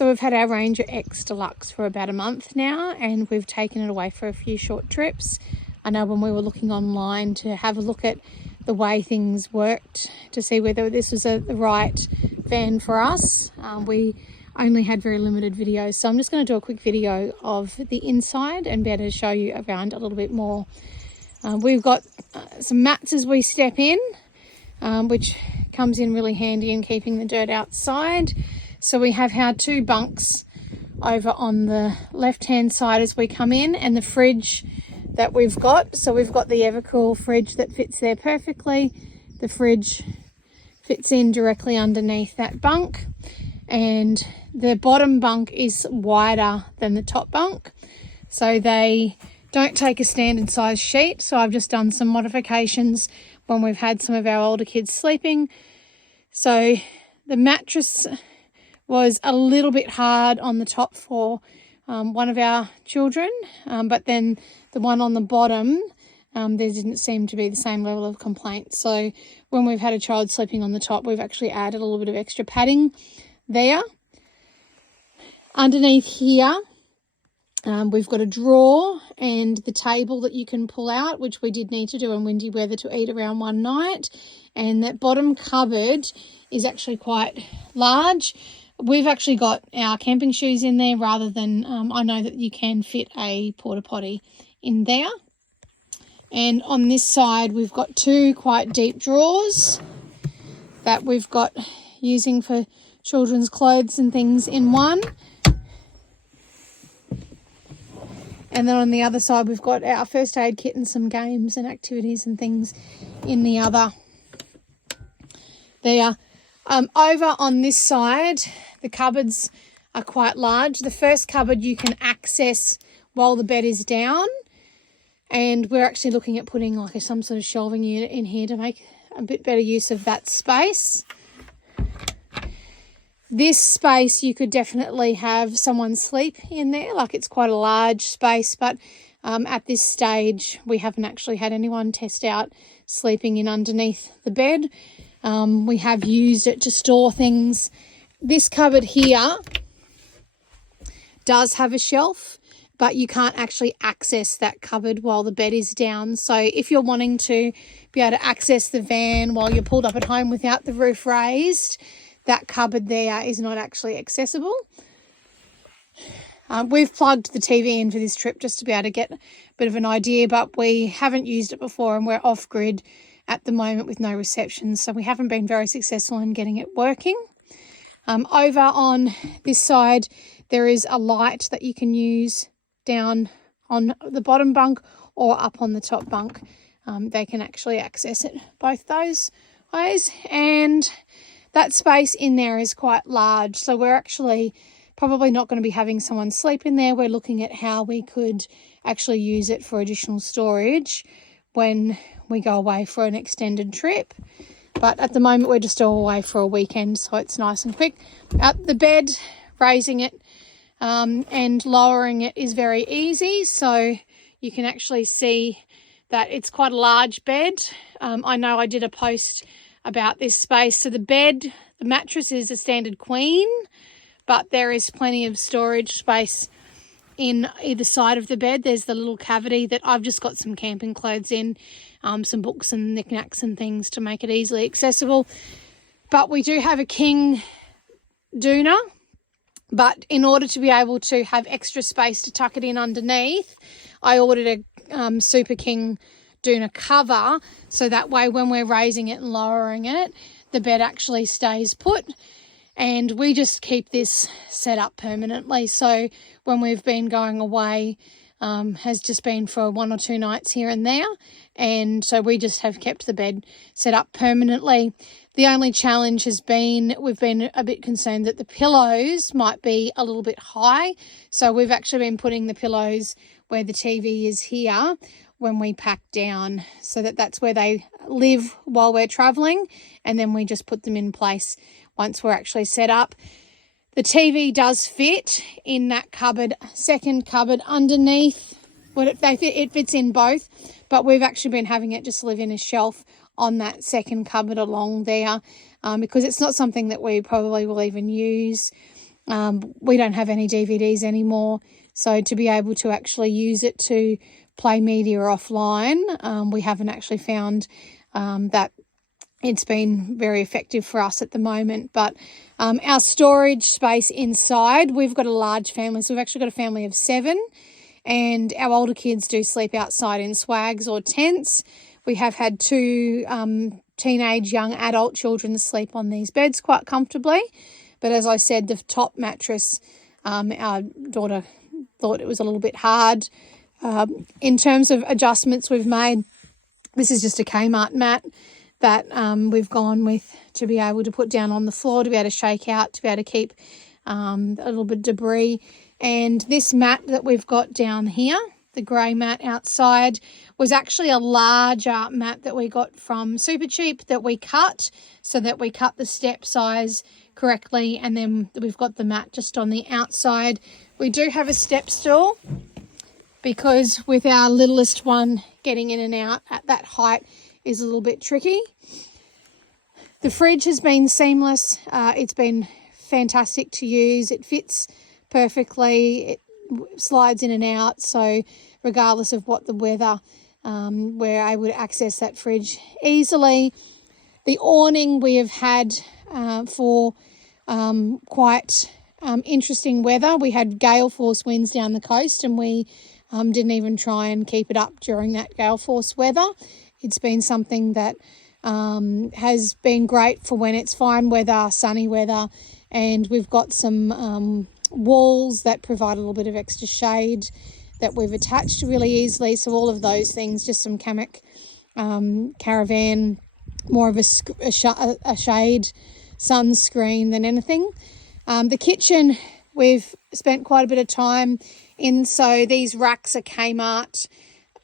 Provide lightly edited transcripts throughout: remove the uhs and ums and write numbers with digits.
So we've had our Ranger X Deluxe for about a month now, and we've taken it away for a few short trips. I know when we were looking online to have a look at the way things worked to see whether this was the right van for us, we only had very limited videos. So I'm just going to do a quick video of the inside and be able to show you around a little bit more. We've got some mats as we step in, which comes in really handy in keeping the dirt outside. So we have our 2 bunks over on the left hand side as we come in, and the fridge that we've got. So we've got the Evercool fridge that fits there perfectly. The fridge fits in directly underneath that bunk, and the bottom bunk is wider than the top bunk, so they don't take a standard size sheet. So I've just done some modifications when we've had some of our older kids sleeping. So the mattress was a little bit hard on the top for one of our children, but then the one on the bottom, there didn't seem to be the same level of complaint. So when we've had a child sleeping on the top, we've actually added a little bit of extra padding there. Underneath here, we've got a drawer and the table that you can pull out, which we did need to do in windy weather to eat around one night. And that bottom cupboard is actually quite large. We've actually got our camping shoes in there rather than, I know that you can fit a porta potty in there. And on this side, we've got 2 quite deep drawers that we've got using for children's clothes and things in one. And then on the other side, we've got our first aid kit and some games and activities and things in the other there. Over on this side, the cupboards are quite large. The first cupboard you can access while the bed is down, and we're actually looking at putting like some sort of shelving unit in here to make a bit better use of that space. This space you could definitely have someone sleep in there, like it's quite a large space, but at this stage we haven't actually had anyone test out sleeping in underneath the bed. We have used it to store things. This cupboard here does have a shelf, but you can't actually access that cupboard while the bed is down. So if you're wanting to be able to access the van while you're pulled up at home without the roof raised, that cupboard there is not actually accessible. We've plugged the TV in for this trip just to be able to get a bit of an idea, but we haven't used it before and we're off grid at the moment with no reception, so we haven't been very successful in getting it working. Over on this side, there is a light that you can use down on the bottom bunk or up on the top bunk. They can actually access it both those ways, and that space in there is quite large, so we're actually probably not going to be having someone sleep in there. We're looking at how we could actually use it for additional storage when we go away for an extended trip. But at the moment we're just all away for a weekend, so it's nice and quick. The bed, raising it and lowering it is very easy, so you can actually see that it's quite a large bed. I know I did a post about this space. So the bed, the mattress is a standard queen, but there is plenty of storage space in either side of the bed. There's the little cavity that I've just got some camping clothes in, some books and knickknacks and things to make it easily accessible. But we do have a king doona, but in order to be able to have extra space to tuck it in underneath, I ordered a super king doona cover, so that way when we're raising it and lowering it, the bed actually stays put. And we just keep this set up permanently. So when we've been going away, has just been for 1 or 2 nights here and there. And so we just have kept the bed set up permanently. The only challenge has been, we've been a bit concerned that the pillows might be a little bit high. So we've actually been putting the pillows where the TV is here when we pack down, so that that's where they live while we're traveling. And then we just put them in place once we're actually set up. The TV does fit in that cupboard, second cupboard underneath. It fits in both, but we've actually been having it just live in a shelf on that second cupboard along there, because it's not something that we probably will even use. We don't have any DVDs anymore, so to be able to actually use it to play media offline, we haven't actually found that it's been very effective for us at the moment. But our storage space inside, we've got a large family, so we've actually got a family of 7, and our older kids do sleep outside in swags or tents. We have had 2 teenage young adult children sleep on these beds quite comfortably. But as I said, the top mattress, our daughter thought it was a little bit hard. In terms of adjustments we've made, this is just a Kmart mat that we've gone with to be able to put down on the floor, to be able to shake out, to be able to keep a little bit of debris. And this mat that we've got down here, the grey mat outside, was actually a larger mat that we got from Supercheap that we cut, so that we cut the step size correctly, and then we've got the mat just on the outside. We do have a step stool because with our littlest one, getting in and out at that height is a little bit tricky. The fridge has been seamless. It's been fantastic to use. It fits perfectly. It slides in and out, so regardless of what the weather, we're able to access that fridge easily. The awning we have had for quite interesting weather. We had gale force winds down the coast, and we didn't even try and keep it up during that gale force weather. It's been something that has been great for when it's fine weather, sunny weather, and we've got some walls that provide a little bit of extra shade that we've attached really easily. So all of those things, just some Kamak caravan, more of a shade sunscreen than anything. The kitchen, we've spent quite a bit of time in, so these racks are Kmart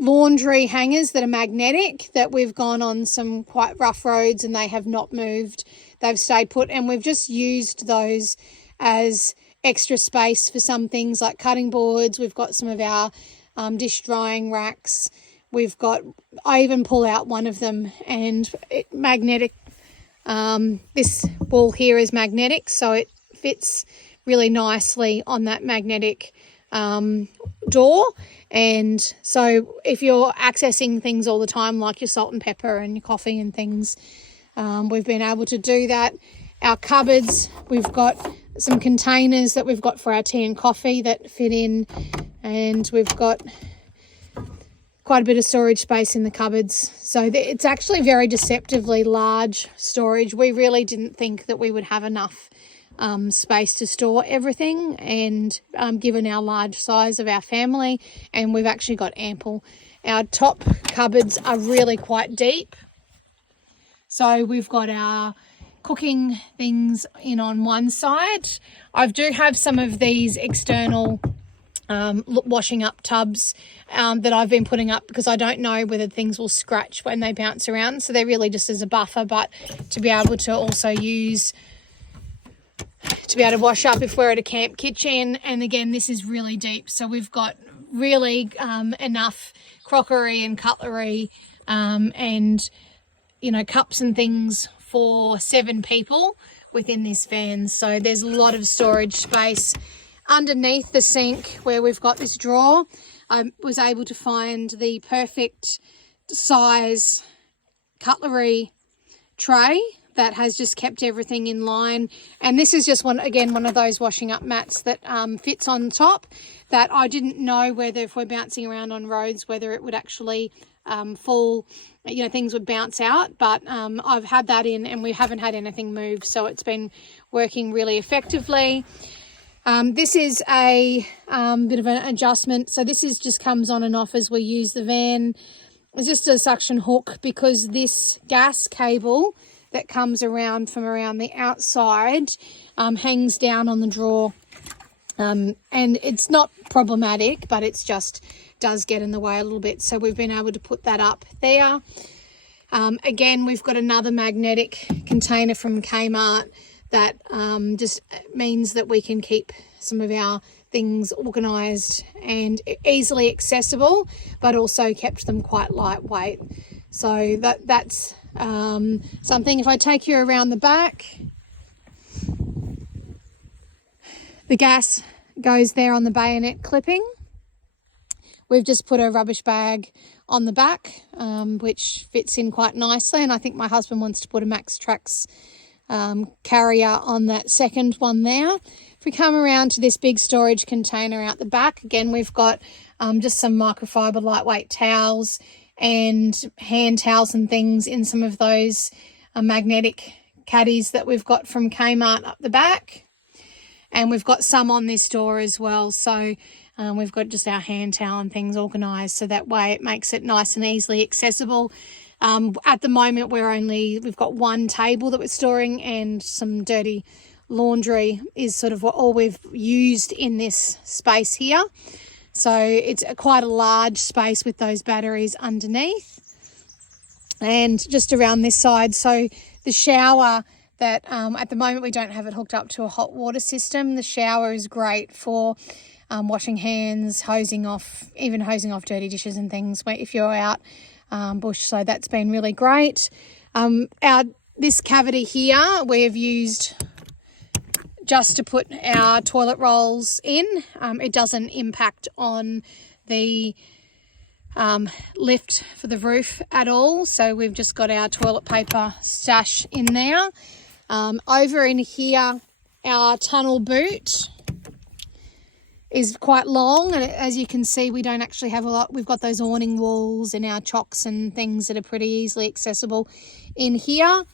laundry hangers that are magnetic, that we've gone on some quite rough roads and they have not moved. They've stayed put, and we've just used those as extra space for some things like cutting boards. We've got some of our dish drying racks. I even pull out one of them, and magnetic. This wall here is magnetic, so it fits really nicely on that magnetic door. And so if you're accessing things all the time, like your salt and pepper and your coffee and things, we've been able to do that. Our cupboards, we've got some containers that we've got for our tea and coffee that fit in, and we've got quite a bit of storage space in the cupboards. So it's actually very deceptively large storage. We really didn't think that we would have enough space to store everything, and given our large size of our family, and we've actually got ample. Our top cupboards are really quite deep, so we've got our cooking things in on one side. I do have some of these external washing up tubs that I've been putting up because I don't know whether things will scratch when they bounce around, so they're really just as a buffer, but to be able to also use to be able to wash up if we're at a camp kitchen. And again, this is really deep, so we've got really enough crockery and cutlery and cups and things for 7 people within this van. So there's a lot of storage space. Underneath the sink where we've got this drawer, I was able to find the perfect size cutlery tray that has just kept everything in line. And this is just one of those washing up mats that fits on top, that I didn't know whether if we're bouncing around on roads whether it would actually fall, things would bounce out, but I've had that in and we haven't had anything move, so it's been working really effectively. This is a bit of an adjustment, so this just comes on and off as we use the van. It's just a suction hook, because this gas cable that comes around from around the outside hangs down on the drawer, and it's not problematic, but it's just does get in the way a little bit, so we've been able to put that up there. Again, we've got another magnetic container from Kmart that just means that we can keep some of our things organised and easily accessible, but also kept them quite lightweight. So that's something. If I take you around the back, The gas goes there on the bayonet clipping. We've just put a rubbish bag on the back, which fits in quite nicely. And I think my husband wants to put a Max Trax carrier on that second one there. If we come around to this big storage container out the back, again, we've got just some microfiber lightweight towels and hand towels and things in some of those magnetic caddies that we've got from Kmart up the back. And we've got some on this door as well. So we've got just our hand towel and things organised, so that way it makes it nice and easily accessible. At the moment, we've got one table that we're storing, and some dirty laundry is sort of all we've used in this space here. So it's quite a large space with those batteries underneath. And just around this side, so the shower that at the moment we don't have it hooked up to a hot water system. The shower is great for washing hands, hosing off dirty dishes and things if you're out bush. So that's been really great. This cavity here we have used just to put our toilet rolls in. It doesn't impact on the lift for the roof at all. So we've just got our toilet paper stash in there. Over in here, our tunnel boot is quite long, and as you can see, we don't actually have a lot. We've got those awning walls and our chocks and things that are pretty easily accessible in here.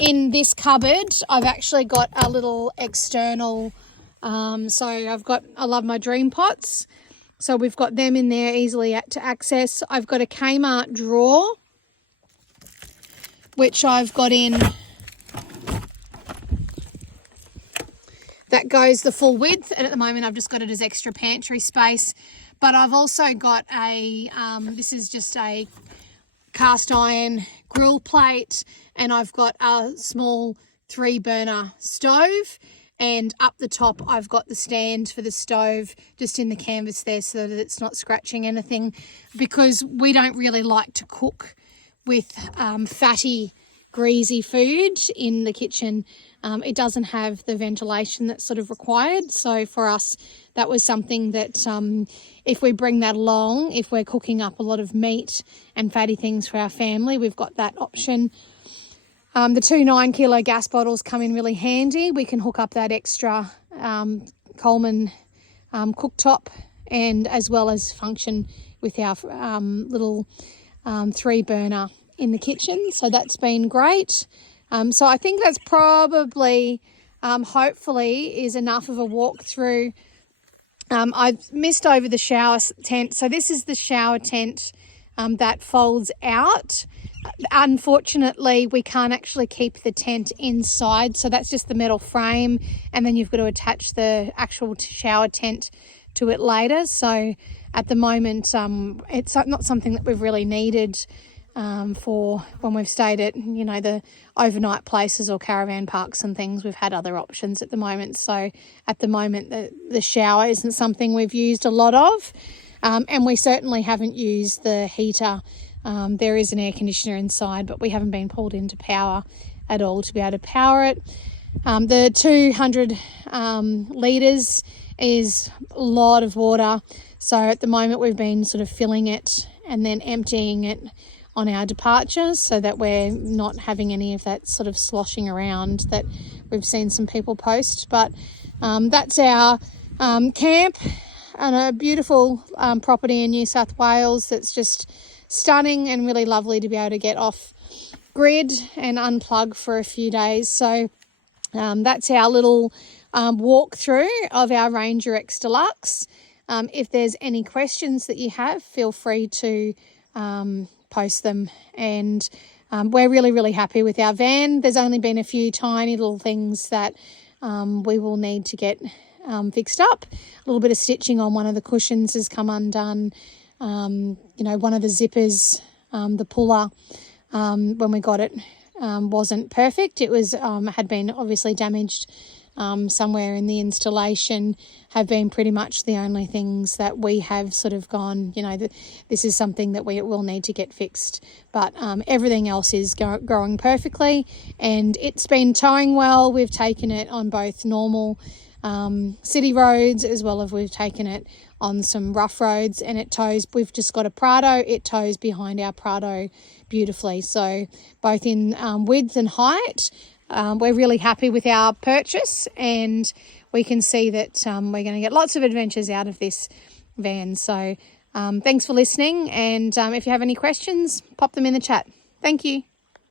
In this cupboard, I've actually got a little external, so I love my dream pots. So we've got them in there easily to access. I've got a Kmart drawer, which I've got in, that goes the full width, and at the moment I've just got it as extra pantry space. But I've also got this is just a cast iron grill plate, and I've got a small 3-burner stove, and up the top I've got the stand for the stove just in the canvas there so that it's not scratching anything, because we don't really like to cook with fatty, greasy food in the kitchen. It doesn't have the ventilation that's sort of required. So for us, that was something that if we bring that along, if we're cooking up a lot of meat and fatty things for our family, we've got that option. The 2 9-kilo gas bottles come in really handy. We can hook up that extra Coleman cooktop, and as well as function with our little 3-burner in the kitchen. So that's been great. So I think that's probably, hopefully, is enough of a walkthrough. I've missed over the shower tent. So this is the shower tent that folds out. Unfortunately, we can't actually keep the tent inside. So that's just the metal frame, and then you've got to attach the actual shower tent to it later. So at the moment, it's not something that we've really needed for when we've stayed at, the overnight places or caravan parks and things. We've had other options at the moment. So at the moment, the shower isn't something we've used a lot of. And we certainly haven't used the heater. There is an air conditioner inside, but we haven't been pulled into power at all to be able to power it. The 200 litres is a lot of water. So at the moment we've been sort of filling it and then emptying it on our departure, so that we're not having any of that sort of sloshing around that we've seen some people post. But that's our camp, and a beautiful property in New South Wales that's just stunning and really lovely to be able to get off grid and unplug for a few days. So that's our little walkthrough of our Ranger X Deluxe. If there's any questions that you have, feel free to post them. And we're really, really happy with our van. There's only been a few tiny little things that we will need to get fixed up. A little bit of stitching on one of the cushions has come undone. One of the zippers, the puller, when we got it, wasn't perfect. It was had been obviously damaged somewhere in the installation have been pretty much the only things that we have sort of gone, this is something that we will need to get fixed. But everything else is growing perfectly, and it's been towing well. We've taken it on both normal city roads as well as we've taken it on some rough roads, and it tows. We've just got a Prado. It tows behind our Prado beautifully. So both in width and height, we're really happy with our purchase, and we can see that we're going to get lots of adventures out of this van. So thanks for listening, and if you have any questions, pop them in the chat. Thank you.